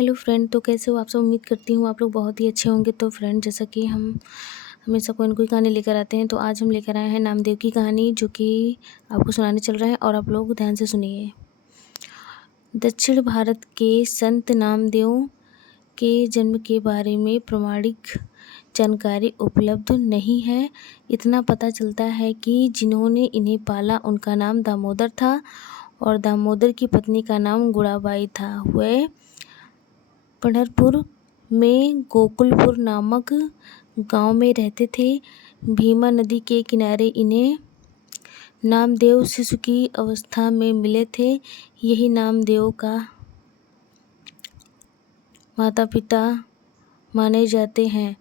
Hello friend, तो कैसे हो आप सब। उम्मीद करती हूँ आप लोग बहुत ही अच्छे होंगे। तो फ्रेंड, जैसा कि हम हमेशा कोई ना कोई कहानी लेकर आते हैं, तो आज हम लेकर आए हैं नामदेव की कहानी, जो कि आपको सुनाने चल रहा है और आप लोग ध्यान से सुनिए। दक्षिण भारत के संत नामदेव के जन्म के बारे में प्रमाणिक जानकारी उपलब्ध नहीं है। इतना पता चलता है कि जिन्होंने इन्हें पाला उनका नाम दामोदर था और दामोदर की पत्नी का नाम गुड़ाबाई था। वह पंढरपुर में गोकुलपुर नामक गांव में रहते थे। भीमा नदी के किनारे इन्हें नामदेव शिशु की अवस्था में मिले थे। यही नामदेव का माता पिता माने जाते हैं।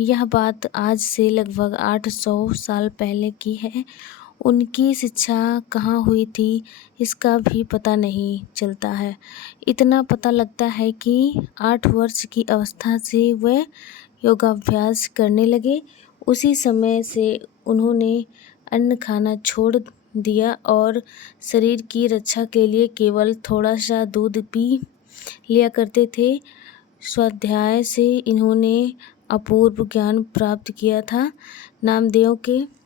यह बात आज से लगभग 800 साल पहले की है। उनकी शिक्षा कहाँ हुई थी इसका भी पता नहीं चलता है। इतना पता लगता है कि 8 वर्ष की अवस्था से वह योगाभ्यास करने लगे। उसी समय से उन्होंने अन्न खाना छोड़ दिया और शरीर की रक्षा के लिए केवल थोड़ा सा दूध पी लिया करते थे। स्वाध्याय से इन्होंने अपूर्व ज्ञान प्राप्त किया था। नामदेव के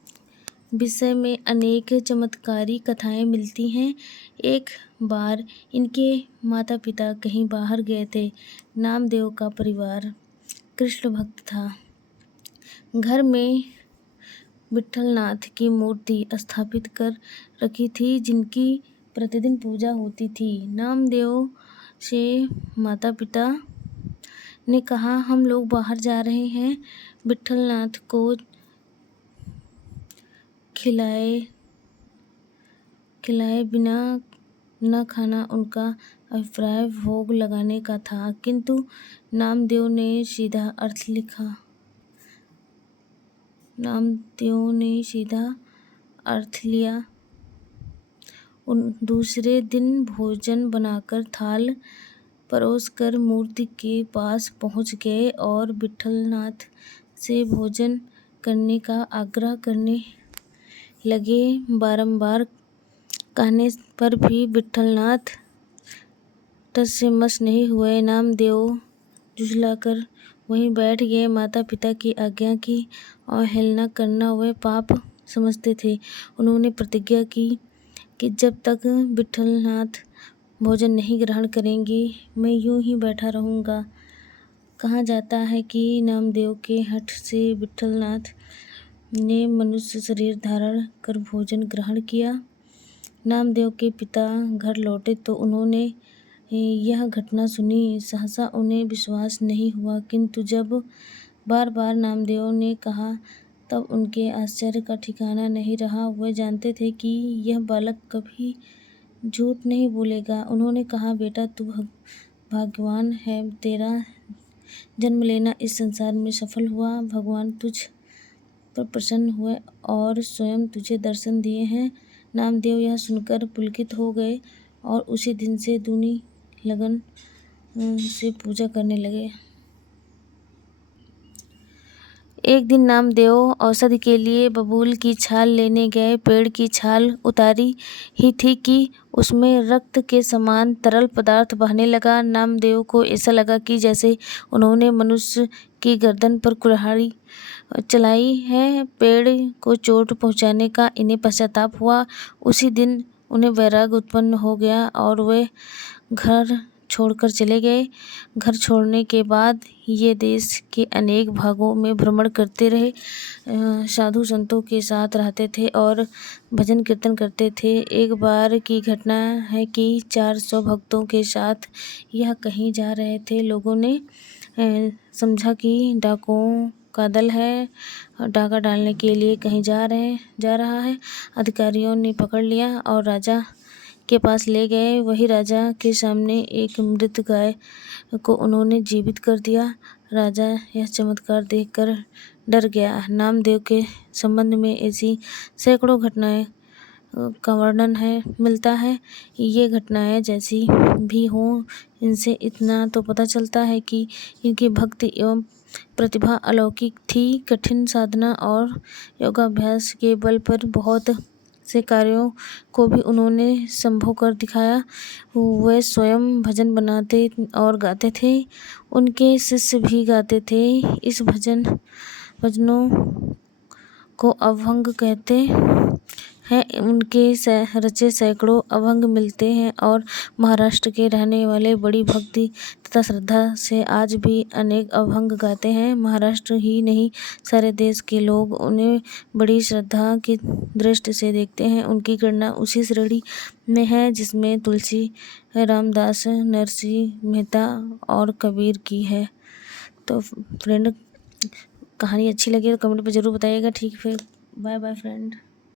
विषय में अनेक चमत्कारी कथाएं मिलती हैं। एक बार इनके माता पिता कहीं बाहर गए थे। नामदेव का परिवार कृष्ण भक्त था। घर में विट्ठलनाथ की मूर्ति स्थापित कर रखी थी, जिनकी प्रतिदिन पूजा होती थी। नामदेव से माता पिता ने कहा, हम लोग बाहर जा रहे हैं। विट्ठलनाथ को खिलाए बिना न खाना उनका अभिप्राय भोग लगाने का था, किंतु नामदेव ने सीधा अर्थ लिया। दूसरे दिन भोजन बनाकर थाल परोसकर मूर्ति के पास पहुंच गए और विट्ठलनाथ से भोजन करने का आग्रह करने लगे। बारंबार कहने पर भी विट्ठलनाथ टस से मस नहीं हुए। नामदेव झुठलाकर वहीं बैठ गए। माता पिता की आज्ञा की अवहेलना करना वह पाप समझते थे। उन्होंने प्रतिज्ञा की कि जब तक विट्ठलनाथ भोजन नहीं ग्रहण करेंगे मैं यूं ही बैठा रहूँगा। कहा जाता है कि नामदेव के हठ से विट्ठलनाथ ने मनुष्य शरीर धारण कर भोजन ग्रहण किया। नामदेव के पिता घर लौटे तो उन्होंने यह घटना सुनी। सहसा उन्हें विश्वास नहीं हुआ, किंतु जब बार बार नामदेव ने कहा तब उनके आश्चर्य का ठिकाना नहीं रहा। वह जानते थे कि यह बालक कभी झूठ नहीं बोलेगा। उन्होंने कहा, बेटा तू भाग्यवान है, तेरा जन्म लेना इस संसार में सफल हुआ। भगवान तुझ पर प्रसन्न हुए और स्वयं तुझे दर्शन दिए हैं। नामदेव यह सुनकर पुलकित हो गए और उसी दिन से दूनी लगन से पूजा करने लगे। एक दिन नामदेव औषधि के लिए बबूल की छाल लेने गए। पेड़ की छाल उतारी ही थी कि उसमें रक्त के समान तरल पदार्थ बहने लगा। नामदेव को ऐसा लगा कि जैसे उन्होंने मनुष्य की गर्दन पर कुल्हाड़ी चलाई है। पेड़ को चोट पहुंचाने का इन्हें पश्चाताप हुआ। उसी दिन उन्हें वैराग्य उत्पन्न हो गया और वे घर छोड़कर चले गए। घर छोड़ने के बाद ये देश के अनेक भागों में भ्रमण करते रहे। साधु संतों के साथ रहते थे और भजन कीर्तन करते थे। एक बार की घटना है कि 400 भक्तों के साथ यह कहीं जा रहे थे। लोगों ने समझा कि डाकुओं का दल है, डाका डालने के लिए कहीं जा रहा है। अधिकारियों ने पकड़ लिया और राजा के पास ले गए। वही राजा के सामने एक मृत गाय को उन्होंने जीवित कर दिया। राजा यह चमत्कार देखकर डर गया। नामदेव के संबंध में ऐसी सैकड़ों घटनाएं का वर्णन मिलता है। ये घटनाएं जैसी भी हों, इनसे इतना तो पता चलता है कि इनकी भक्ति एवं प्रतिभा अलौकिक थी। कठिन साधना और योगाभ्यास के बल पर बहुत से कार्यों को भी उन्होंने संभव कर दिखाया। वे स्वयं भजन बनाते और गाते थे। उनके शिष्य भी गाते थे। इस भजनों को अभंग कहते हैं। उनके रचे सैकड़ों अभंग मिलते हैं और महाराष्ट्र के रहने वाले बड़ी भक्ति तथा श्रद्धा से आज भी अनेक अभंग गाते हैं। महाराष्ट्र ही नहीं, सारे देश के लोग उन्हें बड़ी श्रद्धा की दृष्टि से देखते हैं। उनकी गणना उसी श्रेणी में है जिसमें तुलसी, रामदास, नरसिंह मेहता और कबीर की है। तो फ्रेंड, कहानी अच्छी लगी तो कमेंट पर ज़रूर बताइएगा। ठीक है, फिर बाय बाय फ्रेंड।